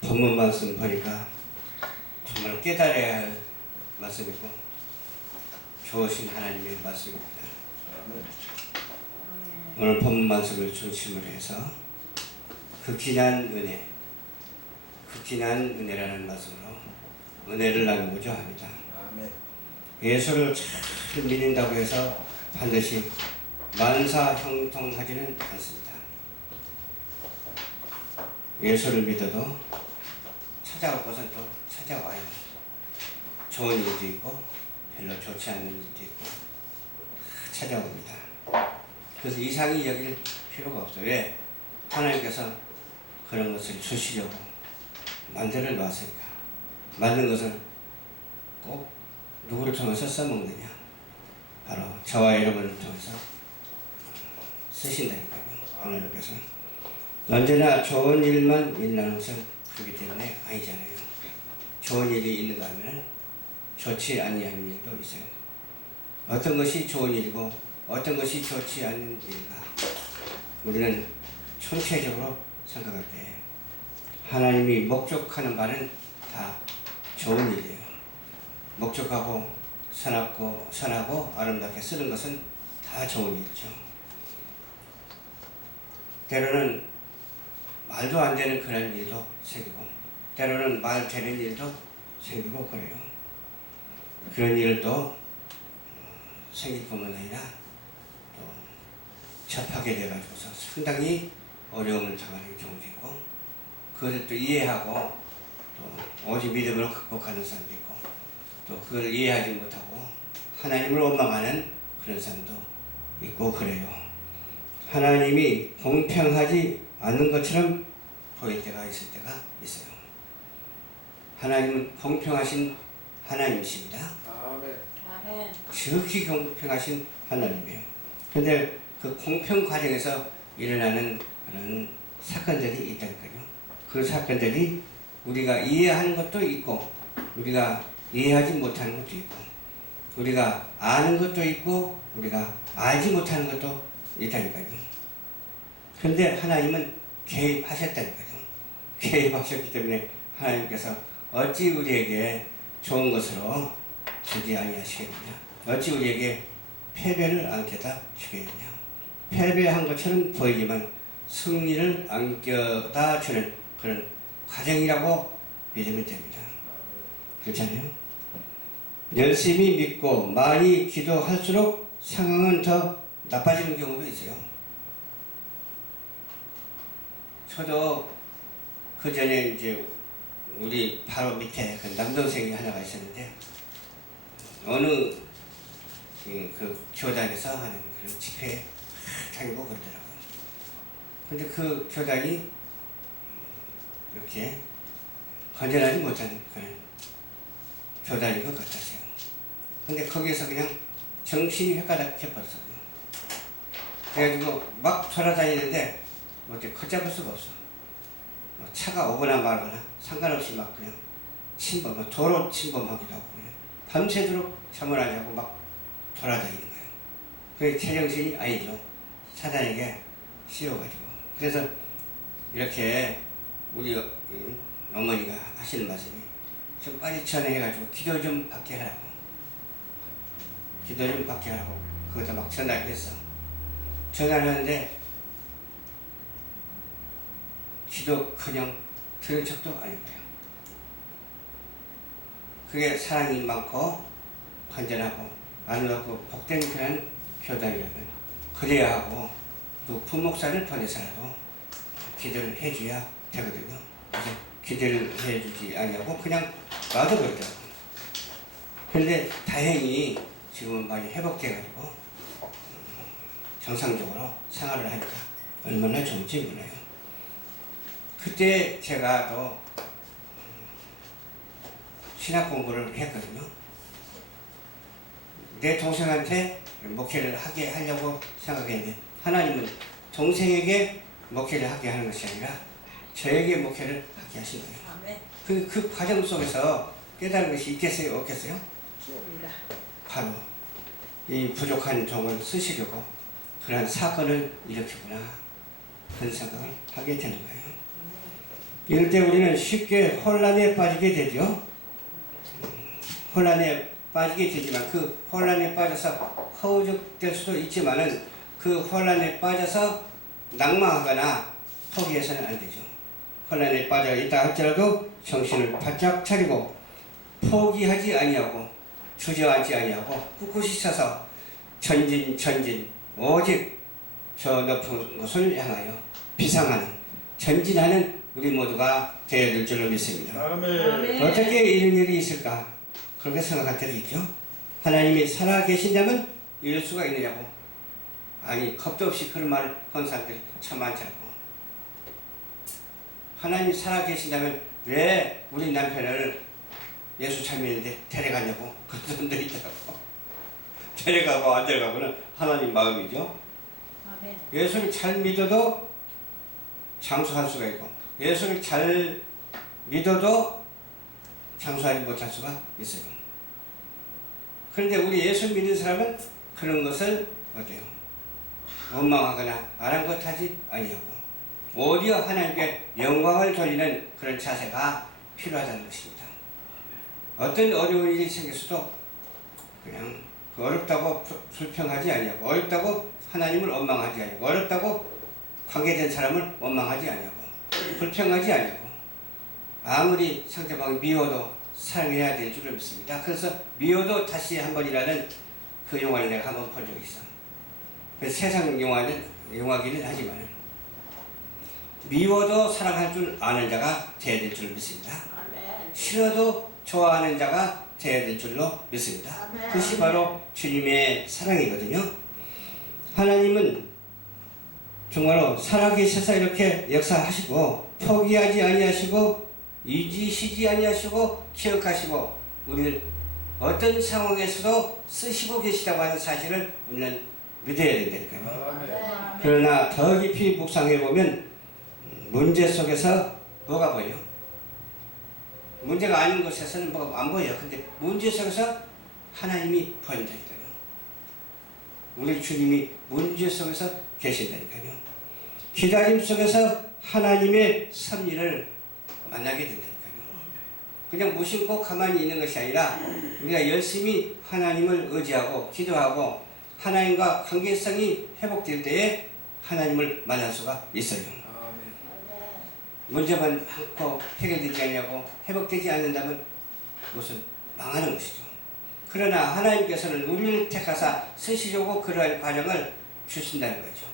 본문 말씀 보니까 정말 깨달아야 할 말씀이고 좋으신 하나님의 말씀입니다. 오늘 본문 말씀을 중심으로 해서 극진한 은혜, 극진한 은혜라는 말씀으로 은혜를 나누고자 합니다. 예수를 잘 믿는다고 해서 반드시 만사 형통하지는 않습니다. 예수를 믿어도 찾아올 것은 또 찾아와요. 좋은 일도 있고 별로 좋지 않는 일도 있고 다 찾아옵니다. 그래서 이상히 여길 필요가 없어요. 왜? 하나님께서 그런 것을 주시려고 만들어 놨으니까. 만든 것은 꼭 누구를 통해서 써먹느냐? 바로 저와 여러분을 통해서 쓰신다니까요. 하나님께서 언제나 좋은 일만 일어나는 것은 그렇기 때문에 아니잖아요. 좋은 일이 있는가 하면 좋지 아니한 일도 있어요. 어떤 것이 좋은 일이고 어떤 것이 좋지 않은 일인가? 우리는 총체적으로 생각할 때 하나님이 목적하는 바는 다 좋은 일이에요. 목적하고 선하고 아름답게 쓰는 것은 다 좋은 일이죠. 때로는 말도 안 되는 그런 일도 생기고 때로는 말 되는 일도 생기고 그래요. 그런 일도 생길 뿐만 아니라 또 접하게 돼가지고서 상당히 어려움을 당하는 경우도 있고 그것을 또 이해하고 또 오직 믿음으로 극복하는 사람도 있고 또 그걸 이해하지 못하고 하나님을 원망하는 그런 사람도 있고 그래요. 하나님이 공평하지 않는 것처럼 보일 때가 있을 때가 있어요. 하나님은 공평하신 하나님이십니다. 아멘. 지극히 공평하신 하나님이에요. 그런데 그 공평 과정에서 일어나는 그런 사건들이 있다니까요. 그 사건들이 우리가 이해하는 것도 있고 우리가 이해하지 못하는 것도 있고 우리가 아는 것도 있고 우리가 알지 못하는 것도 있다니까요. 그런데 하나님은 개입하셨다니까요. 개입하셨기 때문에 하나님께서 어찌 우리에게 좋은 것으로 주지 아니하시겠느냐. 어찌 우리에게 패배를 안겨다 주겠느냐. 패배한 것처럼 보이지만 승리를 안겨다 주는 그런 과정이라고 믿으면 됩니다. 그렇잖아요. 열심히 믿고 많이 기도할수록 상황은 더 나빠지는 경우도 있어요. 저도 그 전에 이제 우리 바로 밑에 그 남동생이 하나가 있었는데 어느 그 교단에서 하는 그런 집회에 다니고 그러더라고요. 근데 그 교단이 이렇게 건전하지 못한 그런 교단인 것 같았어요. 근데 거기에서 그냥 정신이 헷갈려 버렸어요. 그래가지고 막 돌아다니는데 어떻게 걷잡을 수가 없어. 뭐 차가 오거나 말거나 상관없이 막 그냥 침범, 도로 침범하기도 하고 그냥 밤새도록 잠을 안 자고 막 돌아다니는 거예요. 그게 제정신이 아니죠. 사단에게 씌워가지고. 그래서 이렇게 우리 어머니가 하시는 말씀이 좀 빨리 전화해가지고 기도 좀 받게 하라고. 기도 좀 받게 하라고. 그것도 막 전화를 했어. 전화를 하는데 기도커녕 들은 척도 아니고요. 그게 사랑이 많고 간절하고 아름답고 복된 그런 교단이라면 그래야 하고 또 부목사를 보내서라도 기도를 해줘야 되거든요. 그래서 기도를 해주지 아니하고 그냥 놔둬버리더라고요. 그런데 다행히 지금은 많이 회복돼가지고 정상적으로 생활을 하니까 얼마나 좋은지 몰라요. 그때 제가 또 신학 공부를 했거든요. 내 동생한테 목회를 하게 하려고 생각했는데 하나님은 동생에게 목회를 하게 하는 것이 아니라 저에게 목회를 하게 하신 거예요. 그 과정 속에서 깨달은 것이 있겠어요? 없겠어요? 바로 이 부족한 종을 쓰시려고 그런 사건을 일으켰구나 그런 생각을 하게 되는 거예요. 이럴 때 우리는 쉽게 혼란에 빠지게 되죠. 혼란에 빠지게 되지만 그 혼란에 빠져서 허우적될 수도 있지만은 그 혼란에 빠져서 낭망하거나 포기해서는 안 되죠. 혼란에 빠져 있다 할지라도 정신을 바짝 차리고 포기하지 아니하고 주저앉지 아니하고 꿋꿋이 서서 전진 오직 저 높은 곳을 향하여 비상하는 전진하는 우리 모두가 되어야 될 줄로 믿습니다. 아멘. 어떻게 이런 일이 있을까? 그렇게 생각할 때도 있죠. 하나님이 살아계신다면 이럴 수가 있느냐고. 아니 겁도 없이 그런 말을 한 사람들이 참 많더라고. 하나님이 살아계신다면 왜 우리 남편을 예수 참여했는데 데려가냐고 그런 사람들이 있더라고. 데려가고 안 데려가고는 하나님 마음이죠. 예수를 잘 믿어도 장수할 수가 있고 예수를 잘 믿어도 장수하지 못할 수가 있어요. 그런데 우리 예수 믿는 사람은 그런 것을 어때요? 원망하거나 아랑곳하지 아니하고 오히려 하나님께 영광을 돌리는 그런 자세가 필요하다는 것입니다. 어떤 어려운 일이 생겼어도 그냥 그 어렵다고 불평하지 아니하고 어렵다고 하나님을 원망하지 아니하고 어렵다고 관계된 사람을 원망하지 아니하고 불평하지 아니하고 아무리 상대방이 미워도 사랑해야 될 줄을 믿습니다. 그래서 미워도 다시 한 번이라는 그 영화를 내가 한번 본 적이 있어. 그래서 세상 영화기는 하지만 미워도 사랑할 줄 아는 자가 되어야 될 줄 믿습니다. 싫어도 좋아하는 자가 되어야 될 줄로 믿습니다. 그것이 바로 주님의 사랑이거든요. 하나님은 정말로 살아계셔서 이렇게 역사하시고 포기하지 아니하시고 잊으시지 아니하시고 기억하시고 우리는 어떤 상황에서도 쓰시고 계시다고 하는 사실을 우리는 믿어야 된다니까요. 그러나 더 깊이 묵상해 보면 문제 속에서 뭐가 보여? 문제가 아닌 곳에서는 뭐가 안 보여. 근데 문제 속에서 하나님이 보인다니까요. 우리 주님이 문제 속에서 계신다니까요. 기다림 속에서 하나님의 섭리를 만나게 된다니까요. 그냥 무심코 가만히 있는 것이 아니라 우리가 열심히 하나님을 의지하고 기도하고 하나님과 관계성이 회복될 때에 하나님을 만날 수가 있어요. 문제만 많고 해결되지 않냐고 회복되지 않는다면 그것은 망하는 것이죠. 그러나 하나님께서는 우리를 택하사 쓰시려고 그러한 과정을 주신다는 거죠.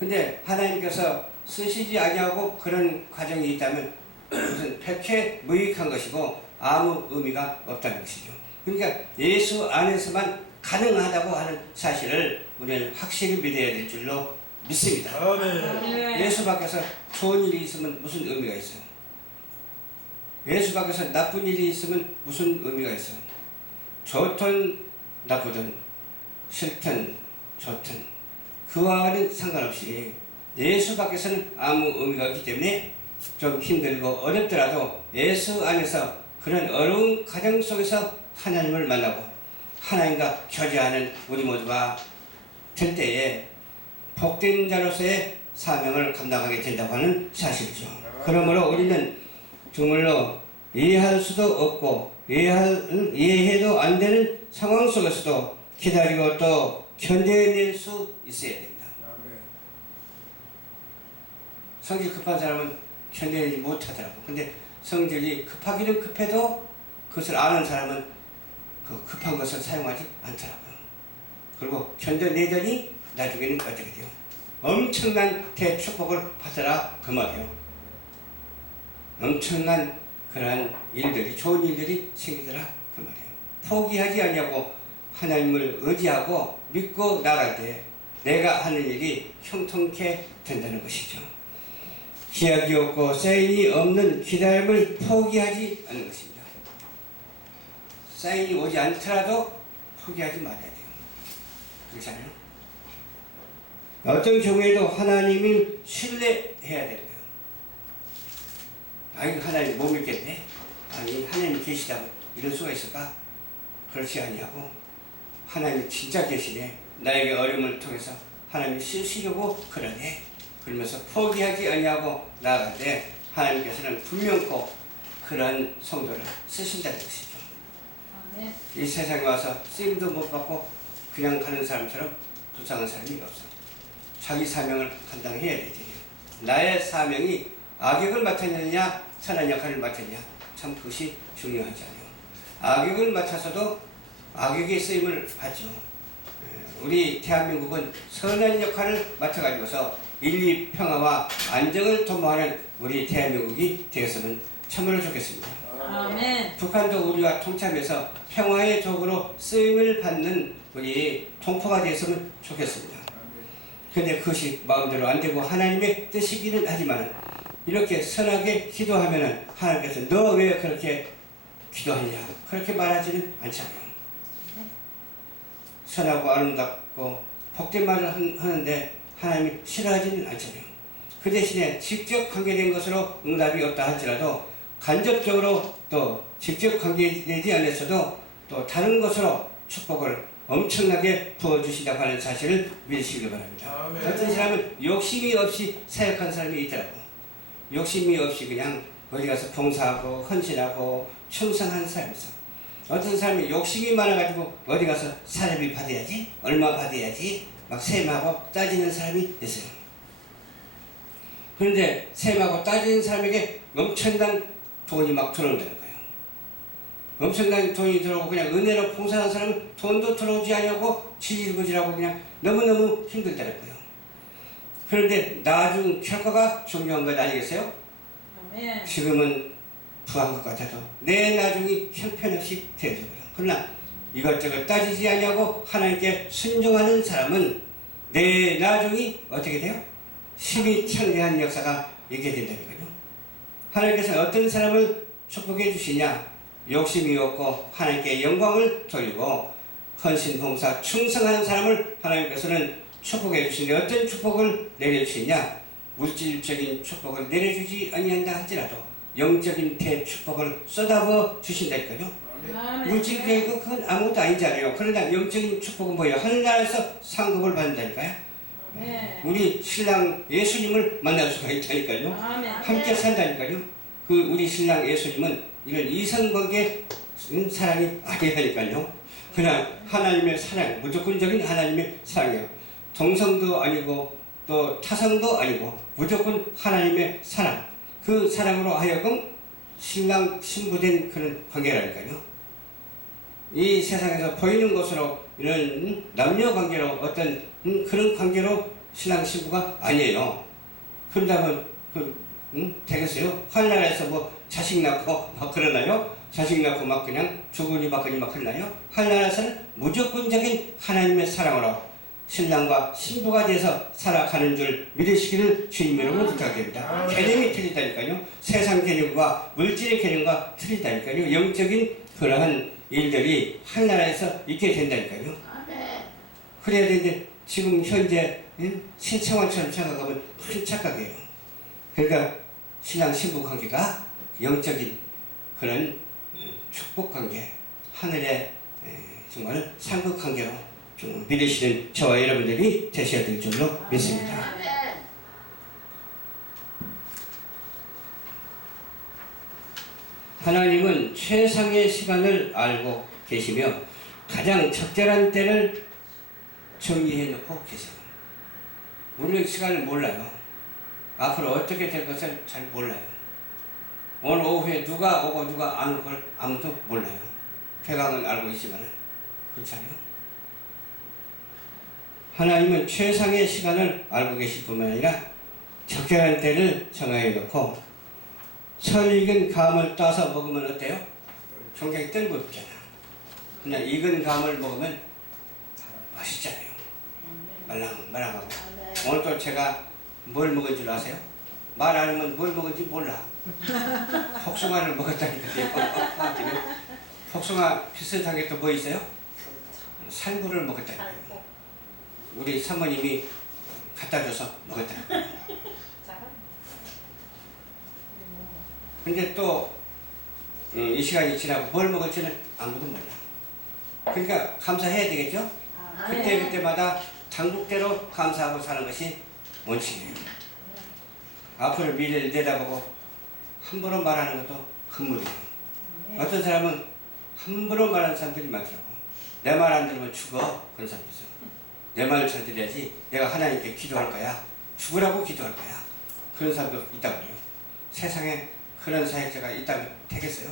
근데 하나님께서 쓰시지 아니하고 그런 과정이 있다면 그것은 백해 무익한 것이고 아무 의미가 없다는 것이죠. 그러니까 예수 안에서만 가능하다고 하는 사실을 우리는 확실히 믿어야 될 줄로 믿습니다. 아멘. 예수 밖에서 좋은 일이 있으면 무슨 의미가 있어요? 예수 밖에서 나쁜 일이 있으면 무슨 의미가 있어요? 좋든 나쁘든 싫든 좋든 그와는 상관없이 예수 밖에서는 아무 의미가 없기 때문에 좀 힘들고 어렵더라도 예수 안에서 그런 어려운 과정 속에서 하나님을 만나고 하나님과 교제하는 우리 모두가 될 때에 복된 자로서의 사명을 감당하게 된다고 하는 사실이죠. 그러므로 우리는 정말로 이해할 수도 없고 이해해도 안 되는 상황 속에서도 기다리고 또 견뎌낼 수 있어야 됩니다. 성질 급한 사람은 견뎌내지 못하더라고. 근데 성질이 급하기는 급해도 그것을 아는 사람은 그 급한 것을 사용하지 않더라고요. 그리고 견뎌내더니 나중에는 어떻게 돼요? 엄청난 대축복을 받으라 그 말이에요. 엄청난 그러한 일들이 좋은 일들이 생기더라 그 말이에요. 포기하지 아니하고 하나님을 의지하고 믿고 나갈 때 내가 하는 일이 형통케 된다는 것이죠. 기약이 없고 사인이 없는 기다림을 포기하지 않는 것입니다. 사인이 오지 않더라도 포기하지 말아야 돼요. 그렇잖아요. 어떤 경우에도 하나님을 신뢰해야 되는 거예요. 아니 하나님 못 믿겠네. 아니 하나님 계시다면 이럴 수가 있을까? 그렇지 아니하고 하나님 진짜 계시네. 나에게 어려움을 통해서 하나님이 쓰시려고 그러네. 그러면서 포기하지 아니하고 나아갈 때 하나님께서는 분명코 그런 성도를 쓰신다는 것이죠. 아멘. 이 세상에 와서 쓰임도 못 받고 그냥 가는 사람처럼 불쌍한 사람이 없어. 자기 사명을 감당해야 되지. 나의 사명이 악역을 맡았느냐 선한 역할을 맡았느냐, 참 그것이 중요하지 않아요. 악역을 맡아서도 악역의 쓰임을 받죠. 우리 대한민국은 선한 역할을 맡아가지고서 인리 평화와 안정을 도모하는 우리 대한민국이 되었으면 참으로 좋겠습니다. 아멘. 북한도 우리와 통참해서 평화의 도구로 쓰임을 받는 우리 동포가 되었으면 좋겠습니다. 그런데 그것이 마음대로 안 되고 하나님의 뜻이기는 하지만 이렇게 선하게 기도하면은 하나님께서 너 왜 그렇게 기도하냐 그렇게 말하지는 않잖아요. 선하고 아름답고 복된 말을 하는데 하나님이 싫어하지는 않잖아요. 그 대신에 직접 관계된 것으로 응답이 없다 할지라도 간접적으로 또 직접 관계되지 않았어도 또 다른 것으로 축복을 엄청나게 부어주신다고 하는 사실을 믿으시기 바랍니다. 아멘. 어떤 사람은 욕심이 없이 사역한 사람이 있더라고. 욕심이 없이 그냥 어디 가서 봉사하고 헌신하고 충성한 사람이 있어. 어떤 사람이 욕심이 많아가지고 어디 가서 사례비 받아야지, 얼마 받아야지 막 셈하고 따지는 사람이 있어요. 그런데 셈하고 따지는 사람에게 엄청난 돈이 막 들어온다는 거예요. 엄청난 돈이 들어오고 그냥 은혜로 봉사하는 사람은 돈도 들어오지 않냐고 지질부질하고 그냥 너무너무 힘들다는 거예요. 그런데 나중 결과가 중요한 것 아니겠어요? 아멘. 지금은 부한 것 같아도 내 나중이 형편없이 되어져요. 그러나 이것저것 따지지 않냐고 하나님께 순종하는 사람은 내 나중이 어떻게 돼요? 심히 창대한 역사가 있게 된다니까요. 하나님께서 어떤 사람을 축복해 주시냐? 욕심이 없고 하나님께 영광을 돌리고 헌신, 봉사, 충성하는 사람을 하나님께서는 축복해 주시는데 어떤 축복을 내려주시냐? 물질적인 축복을 내려주지 아니한다 할지라도 영적인 대축복을 쏟아부어 주신다니까요. 아멘. 물질적이고 그건 아무것도 아니잖아요. 그러나 영적인 축복은 뭐예요? 하늘나라에서 상급을 받는다니까요. 아멘. 우리 신랑 예수님을 만날 수가 있다니까요. 아멘. 함께 산다니까요. 그 우리 신랑 예수님은 이런 이성관계 사랑이 아니라니까요. 그냥 하나님의 사랑, 무조건적인 하나님의 사랑이에요. 동성도 아니고 또 타성도 아니고 무조건 하나님의 사랑. 그 사랑으로 하여금 신랑 신부된 그런 관계라니까요. 이 세상에서 보이는 것으로 이런 남녀 관계로 어떤 그런 관계로 신랑 신부가 아니에요. 그런다면 되겠어요? 하늘나라에서 뭐 자식 낳고 막 그러나요? 자식 낳고 막 그냥 주거니 받거니 막 그러나요? 하늘나라에서는 무조건적인 하나님의 사랑으로 신랑과 신부가 돼서 살아가는 줄 믿으시기를 주님 이름으로 부탁드립니다. 개념이 틀리다니까요. 세상 개념과 물질의 개념과 틀리다니까요. 영적인 그러한 일들이 하늘나라에서 있게 된다니까요. 그래야 되는데 지금 현재 신청원처럼 생각하면 큰 착각이에요. 그러니까 신랑 신부 관계가 영적인 그런 축복 관계, 하늘의 정말 상급 관계로 좀 믿으시는 저와 여러분들이 되셔야 될 줄로 믿습니다. 하나님은 최상의 시간을 알고 계시며 가장 적절한 때를 정리해 놓고 계세요. 우리는 시간을 몰라요. 앞으로 어떻게 될 것을 잘 몰라요. 오늘 오후에 누가 오고 누가 안 올 걸 아무도 몰라요. 대강은 알고 있지만 그렇잖아요. 하나님은 최상의 시간을 알고 계실 뿐만 아니라 적절한 때를 정하여 놓고 설익은 감을 따서 먹으면 어때요? 굉장히 뜰겁잖아. 그냥 익은 감을 먹으면 맛있잖아요. 말랑말랑하고. 오늘 또 제가 뭘 먹은 줄 아세요? 말 안 하면 뭘 먹은지 몰라. 복숭아를 먹었다니까요. 복숭아 비슷하게 또 뭐 있어요? 살구를 먹었다니까요. 우리 사모님이 갖다 줘서 먹었다니까요. 근데 또 이 시간이 지나고 뭘 먹을지는 아무도 몰라. 그러니까 감사해야 되겠죠? 그때마다 당국대로 감사하고 사는 것이 원칙이에요. 앞으로 미래를 내다보고 함부로 말하는 것도 금물이에요. 아멘. 어떤 사람은 함부로 말하는 사람들이 많더라고. 내 말 안 들으면 죽어. 그런 사람이 있어요. 내 말을 잘 들어야지 내가 하나님께 기도할 거야. 죽으라고 기도할 거야. 그런 사람도 있다고 그래요. 세상에 그런 사역자가 있다고 되겠어요?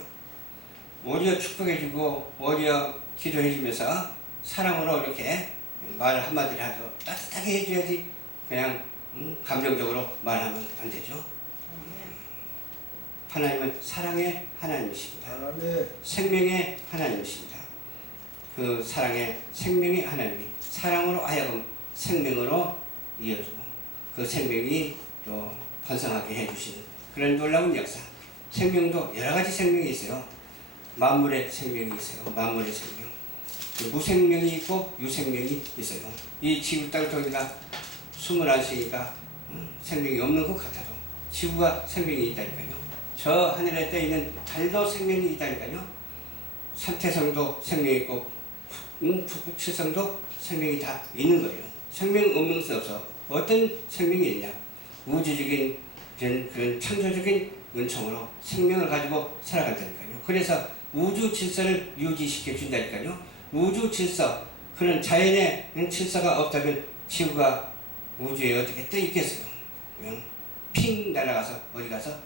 오히려 축복해주고 오히려 기도해주면서 사랑으로 이렇게 말 한마디라도 따뜻하게 해줘야지 그냥 감정적으로 말하면 안 되죠. 아멘. 하나님은 사랑의 하나님이십니다. 아멘. 생명의 하나님이십니다. 그 사랑의 생명의 하나님이 사랑으로 하여금 생명으로 이어주고 그 생명이 또 번성하게 해주신 그런 놀라운 역사. 생명도 여러 가지 생명이 있어요. 만물의 생명이 있어요. 만물의 생명. 그 무생명이 있고 유생명이 있어요. 이 지구 땅 저기가 숨을 안 쉬니까 생명이 없는 것 같아도 지구가 생명이 있다니까요. 저 하늘에 떠 있는 달도 생명이 있다니까요. 삼태성도 생명이 있고 북극칠성도 생명이 다 있는 거예요. 생명 없는 수 없어. 어떤 생명이 있냐? 우주적인 그런 창조적인 은총으로 생명을 가지고 살아간다니까요. 그래서 우주 질서를 유지시켜 준다니까요. 우주 질서, 그런 자연의 질서가 없다면 지구가 우주에 어떻게 떠 있겠어요? 그냥 핑 날아가서 어디 가서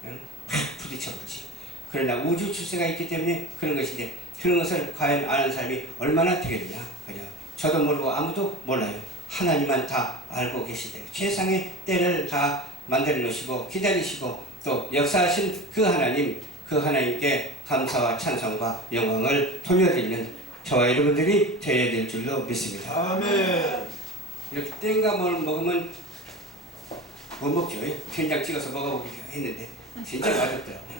그냥 팍 부딪혀버리지. 그러나 우주 질서가 있기 때문에 그런 것인데 그런 것을 과연 아는 사람이 얼마나 되겠느냐. 그냥 저도 모르고 아무도 몰라요. 하나님만 다 알고 계시대요. 세상의 때를 다 만들어 놓으시고 기다리시고 또 역사하신 그 하나님, 그 하나님께 감사와 찬송과 영광을 돌려드리는 저와 여러분들이 되어야 될 줄로 믿습니다. 아멘. 이렇게 땡가 뭘 먹으면 못 먹죠. 된장 찍어서 먹어보기로 했는데 진짜 맛없더라고요.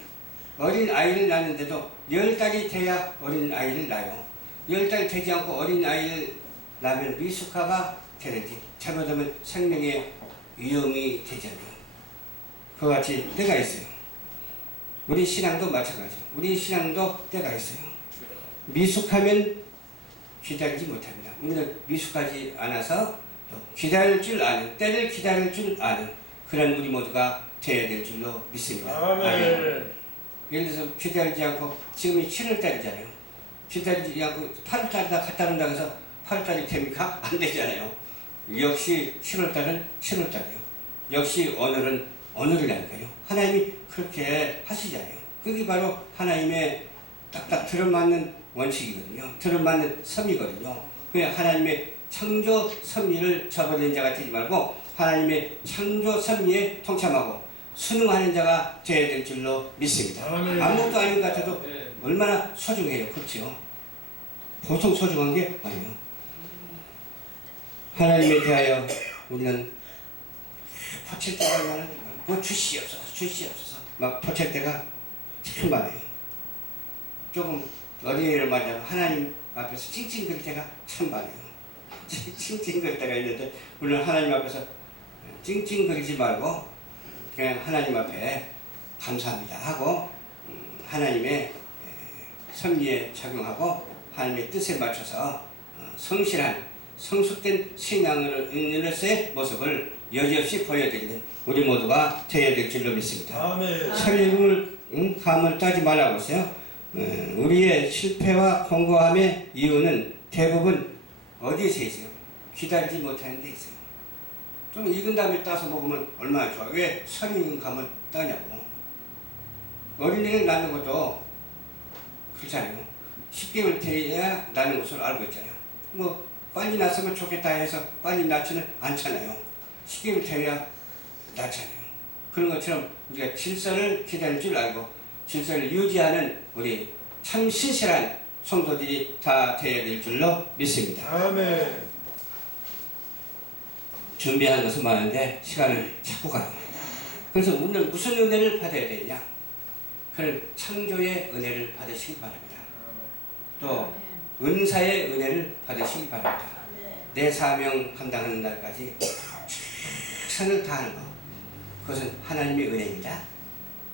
어린 아이를 낳는데도 10달이 돼야 어린 아이를 낳아요. 10달 되지 않고 어린 아이를 낳으면 미숙화가 되는지 잘못하면 생명의 위험이 되잖아요. 그와 같이 때가 있어요. 우리 신앙도 마찬가지예요. 우리 신앙도 때가 있어요. 미숙하면 기다리지 못합니다. 우리는 미숙하지 않아서 또 기다릴 줄 아는, 때를 기다릴 줄 아는 그런 우리 모두가 되어야 될 줄로 믿습니다. 아멘. 예를 들어서 기다리지 않고 지금이 7월달이잖아요. 기다리지 않고 8월달이다 갔다 온다고 해서 8월달이 됩니까? 안 되잖아요. 역시 7월달은 7월달이에요. 역시 오늘은 오늘이라니까요. 하나님이 그렇게 하시잖아요. 그게 바로 하나님의 딱딱 들어맞는 원칙이거든요. 들어맞는 섭리거든요. 그냥 하나님의 창조 섭리를 저버리는 자가 되지 말고 하나님의 창조 섭리에 동참하고 순응하는 자가 되어야 될 줄로 믿습니다. 아멘. 아무것도 아닌 것 같아도 얼마나 소중해요. 그렇죠? 보통 소중한 게 아니에요. 하나님에 대하여 우리는 포칠 때가 많아요. 뭐 주시옵소서 막 포칠 때가 참 많아요. 조금 어린이를 맞이하면 하나님 앞에서 찡찡거릴 때가 참 많아요. 찡찡거릴 때가 있는데 물론 하나님 앞에서 찡찡거리지 말고 그냥 하나님 앞에 감사합니다 하고 하나님의 섭리에 적용하고 하나님의 뜻에 맞춰서 성실한 성숙된 신앙으로서의 모습을 여지없이 보여드리는 우리 모두가 되어야 될 줄로 믿습니다. 아멘. 설립을 감을 따지 말라고 했어요. 우리의 실패와 공고함의 이유는 대부분 어디에서 있어요? 기다리지 못하는 데 있어요. 좀 익은 다음에 따서 먹으면 얼마나 좋아. 왜 선익은 감을 따냐고. 어린이를 낳는 것도 그렇잖아요. 10개월 돼야 낳는 것을 알고 있잖아요. 뭐 빨리 낳았으면 좋겠다 해서 빨리 낳지는 않잖아요. 10개월 돼야 낳잖아요. 그런 것처럼 우리가 질서를 기다릴 줄 알고 질서를 유지하는 우리 참 신실한 성도들이 다 되어야 될 줄로 믿습니다. 아멘. 준비하는 것은 많은데 시간을 자꾸 가요. 그래서 우리는 무슨 은혜를 받아야 되냐? 그런 창조의 은혜를 받으시기 바랍니다. 또 은사의 은혜를 받으시기 바랍니다. 내 사명 감당하는 날까지 최선을 다하는 것, 그것은 하나님의 은혜입니다.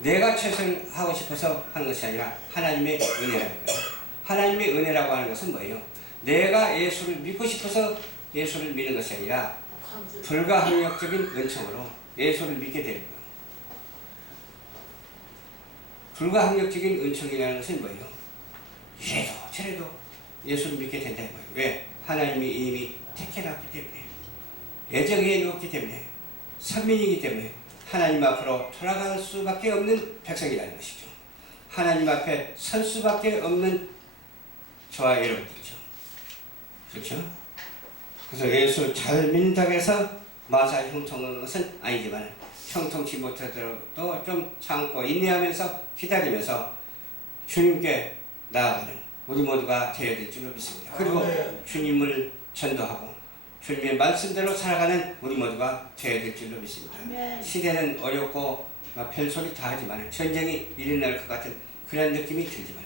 내가 최선을 하고 싶어서 하는 것이 아니라 하나님의 은혜라는 거예요. 하나님의 은혜라고 하는 것은 뭐예요? 내가 예수를 믿고 싶어서 예수를 믿는 것이 아니라 불가항력적인 은총으로 예수를 믿게 되는 거예요. 불가항력적인 은총이라는 것은 뭐예요? 이래도 저래도 예수를 믿게 된다 이거예요. 왜? 하나님이 이미 택해놨기 때문에, 예정해 놓았기 때문에, 선민이기 때문에 하나님 앞으로 돌아갈 수밖에 없는 백성이라는 것이죠. 하나님 앞에 설 수밖에 없는 저와 여러분들이죠. 그렇죠? 그래서 예수 잘 믿는다고 해서 마사 형통하는 것은 아니지만, 형통치 못하더라도 좀 참고 인내하면서 기다리면서 주님께 나아가는 우리 모두가 되어야 될 줄로 믿습니다. 그리고 주님을 전도하고 주님의 말씀대로 살아가는 우리 모두가 되어야 될 줄로 믿습니다. 시대는 어렵고 별소리 다 하지만 전쟁이 일어날 것 같은 그런 느낌이 들지만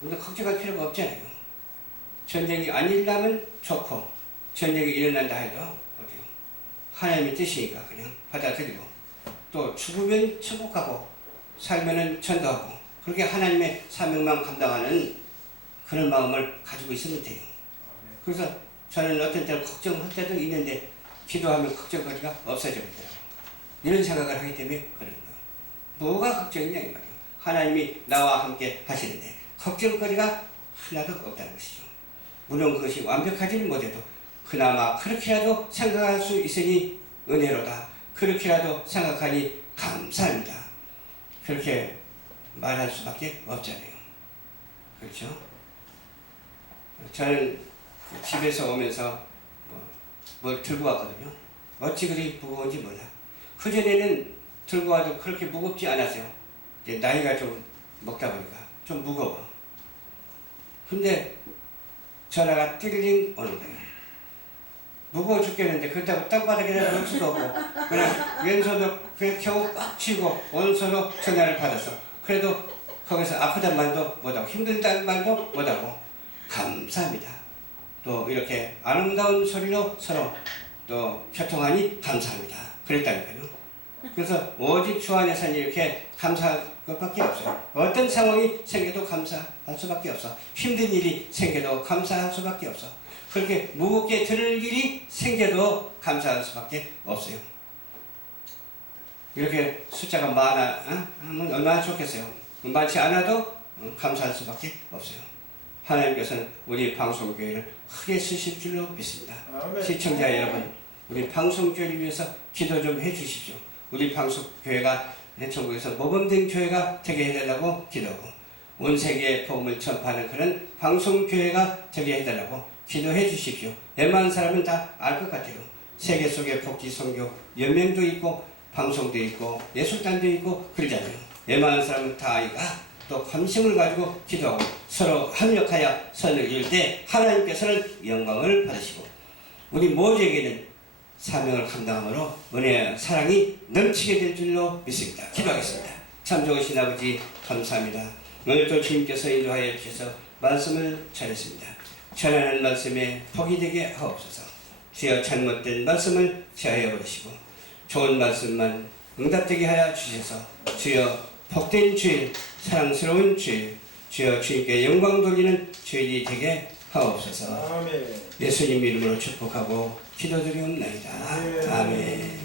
우리는 걱정할 필요가 없잖아요. 전쟁이 안 일어나면 좋고, 전쟁이 일어난다 해도 어때요? 하나님의 뜻이니까 그냥 받아들이고, 또 죽으면 천국가고 살면은 전도하고, 그렇게 하나님의 사명만 감당하는 그런 마음을 가지고 있으면 돼요. 그래서 저는 어떤 때는 걱정할 때도 있는데 기도하면 걱정거리가 없어져버려요. 이런 생각을 하기 때문에 그런 거. 뭐가 걱정이냐 이 말이에요. 하나님이 나와 함께 하시는데 걱정거리가 하나도 없다는 것이죠. 물론 그것이 완벽하지는 못해도 그나마 그렇게라도 생각할 수 있으니 은혜로다. 그렇게라도 생각하니 감사합니다. 그렇게 말할 수밖에 없잖아요. 그렇죠? 저는 집에서 오면서 뭘 들고 왔거든요. 어찌 그리 무거운지 몰라. 그전에는 들고 와도 그렇게 무겁지 않았어요. 이제 나이가 좀 먹다 보니까 좀 무거워. 근데 전화가 띠링 오는 거예요. 무거워 죽겠는데 그렇다고 땅바닥에다 놓을 수도 없고 그냥 왼손으로 그냥 겨우 꽉 쥐고 오른손으로 전화를 받았어. 그래도 거기서 아프단 말도 못하고 힘들다는 말도 못하고 감사합니다. 또 이렇게 아름다운 소리로 서로 또 교통하니 감사합니다. 그랬다니까요. 그래서 오직 주 안에서는 이렇게 감사할 것밖에 없어요. 어떤 상황이 생겨도 감사할 수밖에 없어. 힘든 일이 생겨도 감사할 수밖에 없어. 그렇게 무겁게 들을 일이 생겨도 감사할 수밖에 없어요. 이렇게 숫자가 하면 얼마나 좋겠어요. 많지 않아도 감사할 수밖에 없어요. 하나님께서는 우리 방송교회를 크게 쓰실 줄로 믿습니다. 시청자 여러분, 우리 방송교회를 위해서 기도 좀 해주십시오. 우리 방송교회가 전국에서 모범된 교회가 되게 해달라고 기도하고, 온 세계에 복음을 전파하는 그런 방송교회가 되게 해달라고 기도해 주십시오. 웬만한 사람은 다 알 것 같아요. 세계 속에 복지 선교 연맹도 있고 방송도 있고 예술단도 있고 그러잖아요. 웬만한 사람은 다 아이가 또 관심을 가지고 기도하고 서로 합력하여 선을 이룰 때 하나님께서는 영광을 받으시고 우리 모두에게는 사명을 감당함으로 은혜와 사랑이 넘치게 될 줄로 믿습니다. 기도하겠습니다. 참 좋으신 아버지 감사합니다. 오늘도 주님께서 인도하여 주셔서 말씀을 전했습니다. 전하는 말씀에 복이 되게 하옵소서. 주여 잘못된 말씀을 제하여 버리시고 좋은 말씀만 응답되게 하여 주셔서 주여 복된 주일, 사랑스러운 주일, 주여 주님께 영광 돌리는 주일이 되게 하옵소서. 아멘. 예수님 이름으로 축복하고 기도드리옵나이다. 아멘.